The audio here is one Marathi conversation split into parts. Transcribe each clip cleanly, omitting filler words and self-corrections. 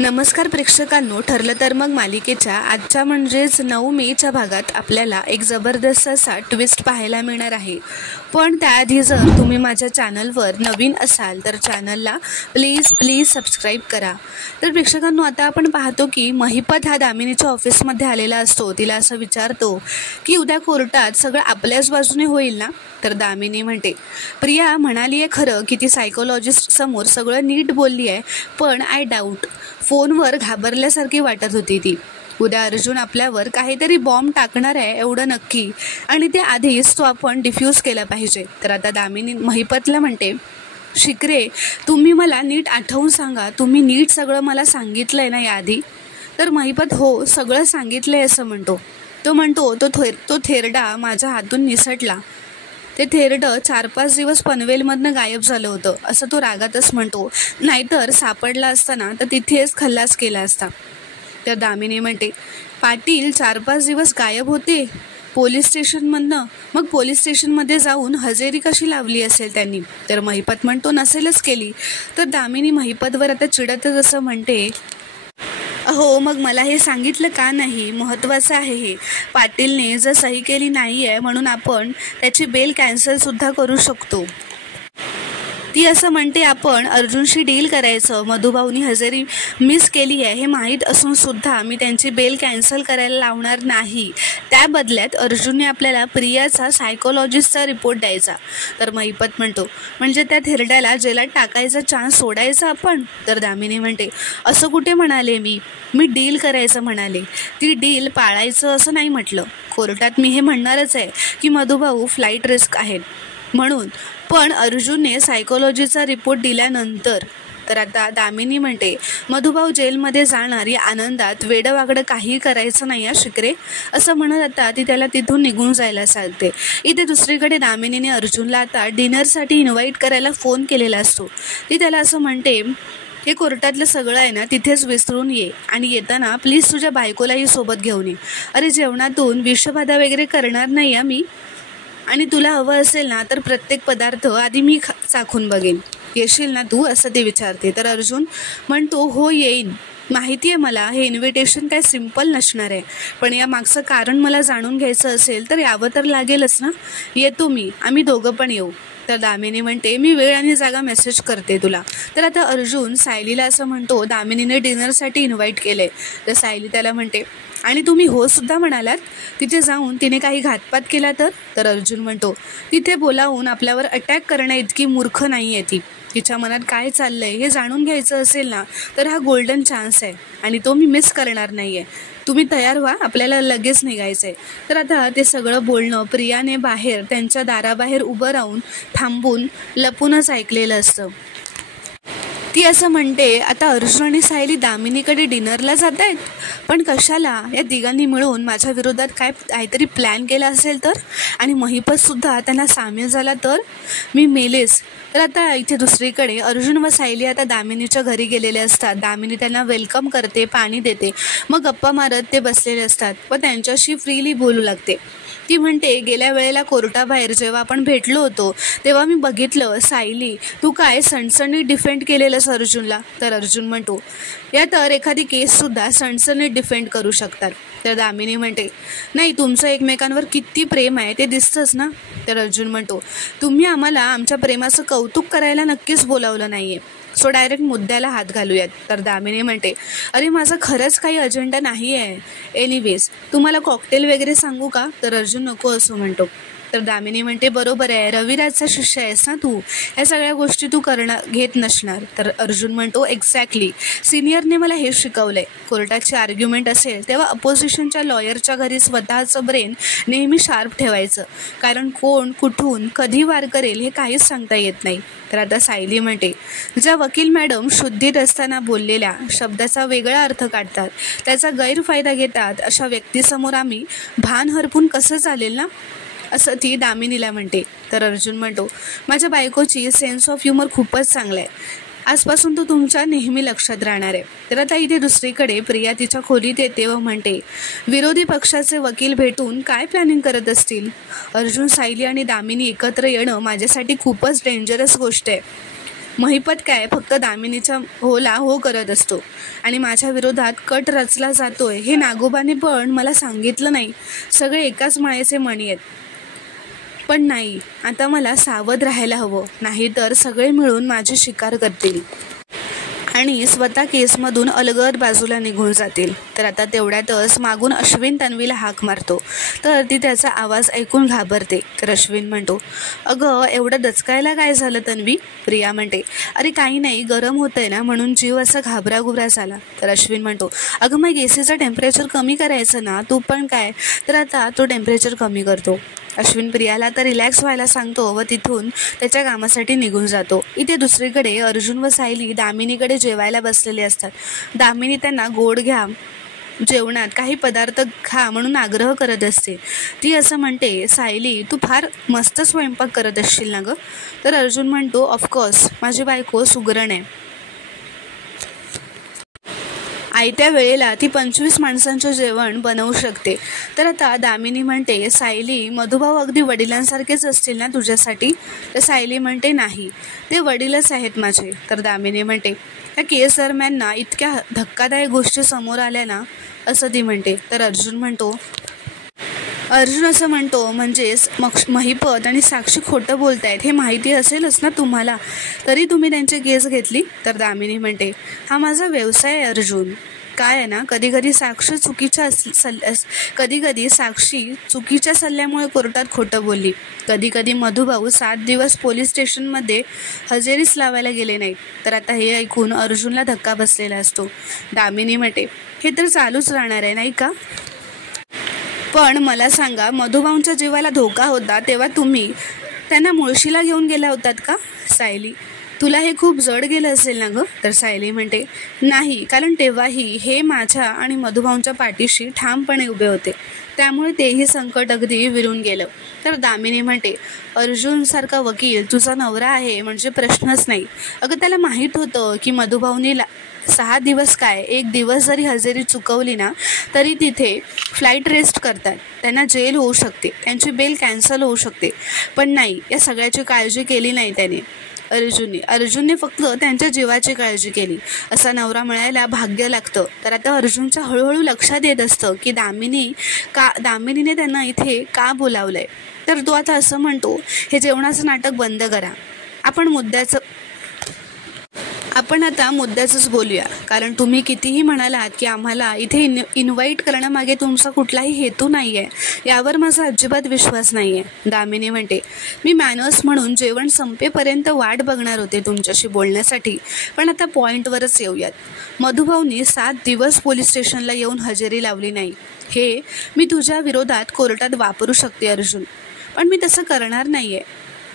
नमस्कार प्रेक्षकांनो, ठरलं तर मग मालिकेच्या आजच्या म्हणजेच 9 मेच्या भागात आपल्याला एक जबरदस्त असा ट्विस्ट पाहायला मिळणार आहे. पण त्याआधी जर तुम्ही माझ्या चॅनलवर नवीन असाल तर चॅनलला प्लीज सबस्क्राईब करा. तर प्रेक्षकांनो, आता आपण पाहतो की महिपत हा दामिनीच्या ऑफिसमध्ये आलेला असतो. तिला असं विचारतो की उद्या कोर्टात सगळं आपल्याच बाजूने होईल ना? तर दामिनी म्हणते, प्रिया म्हणाली आहे खरं की ती सायकोलॉजिस्ट समोर सगळं नीट बोलली आहे, पण आय डाऊट. फोनवर घाबरल्यासारखी वाटत होती ती. उद्या अर्जुन आपल्यावर काहीतरी बॉम्ब टाकणार आहे एवढं नक्की, आणि ते आधीच तो आपण डिफ्यूज केला पाहिजे. तर आता दामिनी महिपतला म्हणते, शिकरे तुम्ही मला नीट आठवून सांगा, तुम्ही नीट सगळं मला सांगितलं आहे ना याआधी? तर महिपत हो सगळं सांगितलं आहे असं म्हणतो. तो म्हणतो तो थेरडा माझ्या हातून निसटला. ते थेरडं 4-5 दिवस पनवेलमधनं गायब झालं होतं असं तो रागातच म्हणतो. नाहीतर सापडला असताना तर तिथेच खल्लास केला असता. तर दामिनी म्हणते, पाटील 4-5 दिवस गायब होते पोलीस स्टेशनमधनं, मग पोलीस स्टेशनमध्ये जाऊन हजेरी कशी लावली असेल त्यांनी? तर महिपत म्हणतो नसेलच केली. तर दामिनी महिपतवर आता चिडतच असं म्हणते, हो मग मला हे सांगितलं का नाही? महत्त्वाचं आहे हे. पाटीलने जर सही केली नाही आहे म्हणून आपण त्याची बेल कॅन्सलसुद्धा करू शकतो. ती असं म्हणते आपण अर्जुनशी डील करायचं. मधुभाऊनी हजेरी मिस केली आहे हे माहीत असून सुद्धा मी त्यांची बेल कॅन्सल करायला लावणार नाही. त्या बदल्यात अर्जुनने आपल्याला प्रियाचा सायकोलॉजिस्टचा रिपोर्ट द्यायचा. तर महिपत म्हणतो, म्हणजे त्या थेरड्याला जेलात टाकायचा चान्स सोडायचा आपण? तर दामिनी म्हणते, असं कुठे म्हणाले मी डील करायचं म्हणाले. ती डील पाळायचं असं नाही म्हटलं. कोर्टात मी हे म्हणणारच आहे की मधुभाऊ फ्लाईट रिस्क आहेत म्हणून, पण अर्जुनने सायकोलॉजीचा रिपोर्ट दिल्यानंतर. तर आता दामिनी म्हणते, मधुभाऊ जेलमध्ये जाणार या आनंदात वेडवागडं काही करायचं नाही शिकरे असं म्हणत आता ती त्याला तिथून निघून जायला सांगते. इथे दुसरीकडे दामिनीने अर्जुनला आता डिनरसाठी इन्व्हाइट करायला फोन केलेला असतो. ती त्याला असं म्हणते, हे कोर्टातलं सगळं आहे ना तिथेच विसरून ये, आणि येताना प्लीज तुझ्या बायकोलाही सोबत घेऊन ये. अरे जेवणातून विषबाधा वगैरे करणार नाही मी, आणि तुला हवं असेल ना तर प्रत्येक पदार्थ आधी मी चाखून बघेन. येशील ना तू असं ते विचारते. तर अर्जुन म्हणतो, हो येईन. माहिती आहे मला हे इन्व्हिटेशन काय सिम्पल नसणार आहे, पण या मागचं कारण मला जाणून घ्यायचं असेल तर यावं तर लागेलच ना. येतो मी, आम्ही दोघं पण येऊ. तर दामिनी म्हणते, मी वेळ आणि जागा मेसेज करते तुला. तर आता अर्जुन सायलीला असं म्हणतो, दामिनीने डिनरसाठी इन्व्हाइट केले. तर सायली त्याला म्हणते, आणि तुम्ही हो सुद्धा म्हणालात? तिथे जाऊन तिने काही घातपात केला तर? तर अर्जुन म्हणतो, तिथे बोलावून आपल्यावर अटॅक करण्या इतकी मूर्ख नाही आहे ती. तिच्या मनात काय चाललंय हे जाणून घ्यायचं असेल ना तर हा गोल्डन चान्स आहे, आणि तो मी मिस करणार नाही आहे. तुम्ही तयार व्हा, आपल्याला लगेच निघायचं आहे. तर आता ते सगळं बोलणं प्रियाने बाहेर त्यांच्या दाराबाहेर उभं राहून थांबून लपूनच ऐकलेलं असतं. ती असं म्हणते, आता अर्जुन आणि सायली दामिनीकडे डिनरला जात आहेत, पण कशाला? या तिघांनी मिळून माझ्या विरोधात काहीतरी प्लॅन केला असेल तर, आणि महिपतसुद्धा त्यांना सामील झाला तर मी मेलेच. तर आता इथे दुसरीकडे अर्जुन व सायली आता दामिनीच्या घरी गेलेले असतात. दामिनी त्यांना वेलकम करते, पाणी देते, मग गप्पा मारत ते बसलेले असतात व त्यांच्याशी फ्रीली बोलू लागते. ती म्हणते, गेल्या वेळेला कोर्टाबाहेर जेव्हा आपण भेटलो होतो तेव्हा मी बघितलं सायली तू काय सणसणीत डिफेंड केलेलंस अर्जुनला. तर अर्जुन म्हणतो, या तर एखादी केससुद्धा सणसणीत डिफेंड करू शकतात. तर दामिनी म्हणते, नाही तुमचं एकमेकांवर किती प्रेम आहे ते दिसतंच ना. तर अर्जुन म्हणतो, तुम्ही आम्हाला आमच्या प्रेमाचं कौतुक करायला नक्कीच बोलावलं नाही आहे, सो डायरेक्ट मुद्द्याला हात घालूयात. तर दामिनी म्हणते, अरे माझा खरंच काही अजेंडा नाही आहे. एनिवेज तुम्हाला कॉकटेल वगैरे सांगू का? तर अर्जुन नको असं म्हणतो. तर दामिनी म्हणते, बरोबर आहे, रविराजचा शिष्य आहेस ना तू, या सगळ्या गोष्टी तू घेत नसणार. तर अर्जुन म्हणतो, एक्झॅक्टली, सिनियरने मला हे शिकवलं आहे. कोर्टाची आर्ग्युमेंट असेल तेव्हा अपोजिशनच्या लॉयरच्या घरी स्वतःचं ब्रेन नेहमी शार्प ठेवायचं, कारण कोण कुठून कधी वार करेल हे काहीच सांगता येत नाही. तर आता सायली म्हणते, ज्या वकील मॅडम शुद्धीत असताना बोललेल्या शब्दाचा वेगळा अर्थ काढतात, त्याचा गैरफायदा घेतात, अशा व्यक्तीसमोर आम्ही भान हरपून कसं चालेल ना, असं ती दामिनीला म्हणते. तर अर्जुन म्हणतो, माझ्या बायकोची सेन्स ऑफ ह्युमर खूपच चांगला आहे, आजपासून तो तुमच्या नेहमी लक्षात राहणार आहे. तर आता इथे दुसरीकडे प्रिया तिच्या खोलीत येते व म्हणते, विरोधी पक्षाचे वकील भेटून काय प्लॅनिंग करत असतील? अर्जुन, सायली आणि दामिनी एकत्र येणं माझ्यासाठी खूपच डेंजरस गोष्ट आहे. महिपत काय फक्त दामिनीच्या होला हो करत असतो आणि माझ्या विरोधात कट रचला जातोय हे नागोबाने पण मला सांगितलं नाही. सगळे एकाच माळेचे मणी आहेत. पण नाही, आता मला सावध राहायला हवं, नाहीतर सगळे मिळून माझी शिकार करतील आणि स्वतः केसमधून अलगद बाजूला निघून जातील. तर आता तेवढ्यातच मागून अश्विन तन्वीला हाक मारतो. तर ती त्याचा आवाज ऐकून घाबरते. तर अश्विन म्हणतो, अगं एवढं दचकायला काय झालं तन्वी? प्रिया म्हणते, अरे काही नाही, गरम होतंय ना म्हणून जीव असा घाबराघुबरा झाला. तर अश्विन म्हणतो, अगं मग एसीचं टेम्परेचर कमी करायचं ना, तू पण काय? तर आता तो टेम्परेचर कमी करतो. अश्विन प्रियाला तर रिलॅक्स व्हायला सांगतो व तिथून त्याच्या कामासाठी निघून जातो. इथे दुसरीकडे अर्जुन व सायली दामिनीकडे जेवायला बसलेले असतात. दामिनी त्यांना गोड घ्या, जेवणात काही पदार्थ खा म्हणून आग्रह करत असते. ती असं म्हणते, सायली तू फार मस्त स्वयंपाक करत असशील ना गं? तर अर्जुन म्हणतो, ऑफकोर्स, माझी बायको सुगरण आहे. आयत्या वेळेला ती 25 माणसांचं जेवण बनवू शकते. तर आता दामिनी म्हणते, सायली मधुभाऊ अगदी वडिलांसारखेच असतील ना तुझ्यासाठी? तर सायली म्हणते, नाही, ते वडीलच आहेत माझे. तर दामिनी म्हणते, त्या केस दरम्यान ना इतक्या धक्कादायक गोष्टी समोर आल्या ना, असं ती म्हणते. तर अर्जुन असं म्हणतो, म्हणजेच महिपत आणि साक्षी खोटं बोलतायत हे माहिती असेलच ना तुम्हाला, तरी तुम्ही त्यांची केस घेतली? तर दामिनी म्हणते, हा माझा व्यवसाय आहे अर्जुन. काय आहे ना, कधी कधी साक्षी चुकीच्या सल्ल्यामुळे कोर्टात खोटं बोलली. कधी मधुभाऊ 7 दिवस पोलीस स्टेशनमध्ये हजेरीच लावायला गेले नाहीत. तर आता हे ऐकून अर्जुनला धक्का बसलेला असतो. दामिनी म्हणते, हे तर चालूच राहणार आहे नाही का? पण मला सांगा, मधुभाऊंच्या जीवाला धोका होता तेव्हा तुम्ही त्यांना मुळशीला घेऊन गेला होतात का? सायली, तुला हे खूप जड गेलं असेल ना गं? तर सायली म्हणते, नाही, कारण तेव्हाही हे माझ्या आणि मधुभाऊंच्या पाठीशी ठामपणे उभे होते, त्यामुळे तेही संकट अगदी विरून गेलं. तर दामिनी म्हणते, अर्जुनसारखा वकील तुझा नवरा आहे म्हणजे प्रश्नच नाही. अगं त्याला माहीत होतं की मधुभाऊनी 6 दिवस काय 1 दिवस जरी हजेरी चुकवली ना तरी तिथे फ्लाईट रेस्ट करतात, त्यांना जेल होऊ शकते, त्यांची बेल कॅन्सल होऊ शकते. पण नाही, या सगळ्याची काळजी केली नाही त्याने. अर्जुनने फक्त त्यांच्या जीवाची काळजी केली. असा नवरा मिळायला भाग्य लागतं. तर आता अर्जुनच्या हळूहळू लक्षात येत असतं की दामिनीने त्यांना इथे का बोलावलंय. तर तो आता असं म्हणतो, हे जेवणाचं नाटक बंद करा, आपण आता मुद्द्याचंच बोलूया. कारण तुम्ही कितीही म्हणालात की आम्हाला इथे इन्व्हाइट करण्यामागे तुमचा कुठलाही हेतू नाही आहे, यावर माझा अजिबात विश्वास नाही आहे. दामिनी म्हणते, मी मॅनर्स म्हणून जेवण संपेपर्यंत वाट बघणार होते तुमच्याशी बोलण्यासाठी, पण आता पॉईंटवरच येऊयात. मधुभाऊनी 7 दिवस पोलीस स्टेशनला येऊन हजेरी लावली नाही, हे मी तुझ्या विरोधात कोर्टात वापरू शकते अर्जुन, पण मी तसं करणार नाही आहे.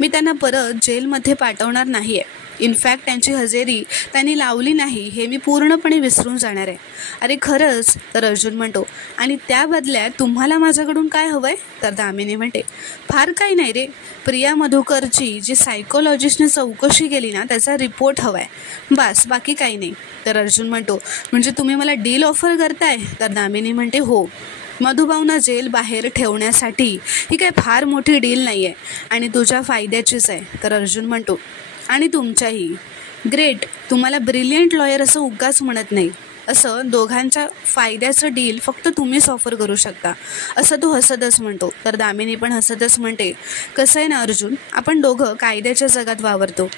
मी त्यांना परत जेलमध्ये पाठवणार नाही आहे. इनफॅक्ट त्यांची हजेरी त्यांनी लावली नाही हे मी पूर्णपणे विसरून जाणार आहे. अरे खरंच? तर अर्जुन म्हणतो, आणि त्या बदल्यात तुम्हाला माझ्याकडून काय हवं आहे? तर दामिनी म्हणते, फार काही नाही रे, प्रिया मधुकरची जी सायकोलॉजिस्टने चौकशी केली ना त्याचा रिपोर्ट हवा आहे, बस, बाकी काही नाही. तर अर्जुन म्हणतो, म्हणजे तुम्ही मला डील ऑफर करताय? तर दामिनी म्हणते, हो, मधुभाऊंना जेल बाहेर ठेवण्यासाठी ही काय फार मोठी डील नाही आहे आणि तुझ्या फायद्याचीच आहे. तर अर्जुन म्हणतो, आणि तुमच्याही. ग्रेट, तुम्हाला ब्रिलियंट लॉयर असं उगाच म्हणत नाही. असं दोघांच्या फायद्याचं डील फक्त तुम्हीच ऑफर करू शकता, असं तो हसतच म्हणतो. तर दामिनी पण हसतच म्हणते, कसं आहे ना अर्जुन, आपण दोघं कायद्याच्या जगात वावरतो,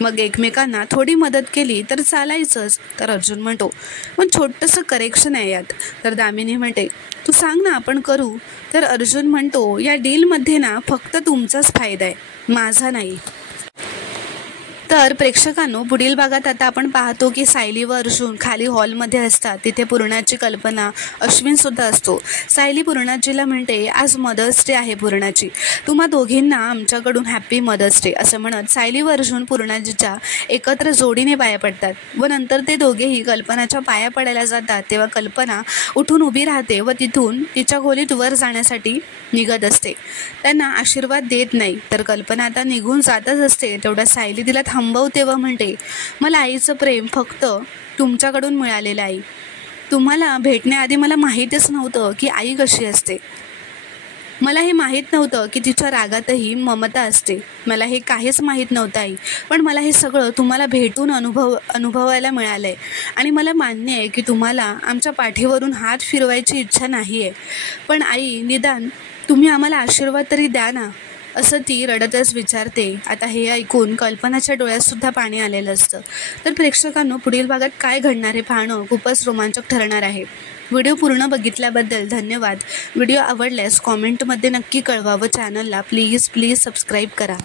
मग एकमेकांना थोडी मदत केली तर चालायचंच. तर अर्जुन म्हणतो, पण छोटंसं करेक्शन आहे यात. तर दामिनी म्हणते, तू सांग ना, आपण करू. तर अर्जुन म्हणतो, या डीलमध्ये ना फक्त तुमचाच फायदा आहे, माझा नाही. तर प्रेक्षकांनो, पुढील भागात आता आपण पाहतो की सायली व अर्जुन खाली हॉलमध्ये असतात. तिथे पूर्णाची कल्पना, अश्विनसुद्धा असतो. सायली पूर्णाजीला म्हणते, आज मदर्स डे आहे पूर्णाची, तुम्हा दोघींना आमच्याकडून हॅप्पी मदर्स डे असं म्हणत सायली व अर्जुन पूर्णाजीच्या एकत्र जोडीने पाया पडतात व नंतर ते दोघेही कल्पनाच्या पाया पडायला जातात. तेव्हा कल्पना उठून उभी राहते व तिथून तिच्या खोलीत वर जाण्यासाठी निघत असते. त्यांना आशीर्वाद देत नाही. तर कल्पना आता निघून जातच असते. तेवढ्या सायली तिला थांबवते व म्हणते, मला आईचं प्रेम फक्त तुमच्याकडून मिळालेलं आहे. तुम्हाला भेटण्याआधी मला माहीतच नव्हतं की आई कशी असते. मला हे माहीत नव्हतं की तिच्या रागातही ममता असते. मला हे काहीच माहीत नव्हतं आई. पण मला हे सगळं तुम्हाला भेटून अनुभवायला मिळालं आहे. आणि मला मान्य आहे की तुम्हाला आमच्या पाठीवरून हात फिरवायची इच्छा नाही आहे. पण आई, निदान तुम्ही आम्हाला आशीर्वाद तरी द्या ना, असं ती रडतच विचारते. आता हे ऐकून कल्पनाच्या डोळ्यातसुद्धा पाणी आलेलं असतं. तर प्रेक्षकांनो, पुढील भागात काय घडणार हे पाहणं खूपच रोमांचक ठरणार आहे. व्हिडिओ पूर्ण बघितल्याबद्दल धन्यवाद. व्हिडिओ आवडल्यास कॉमेंटमध्ये नक्की कळवा व चॅनलला प्लीज सबस्क्राईब करा.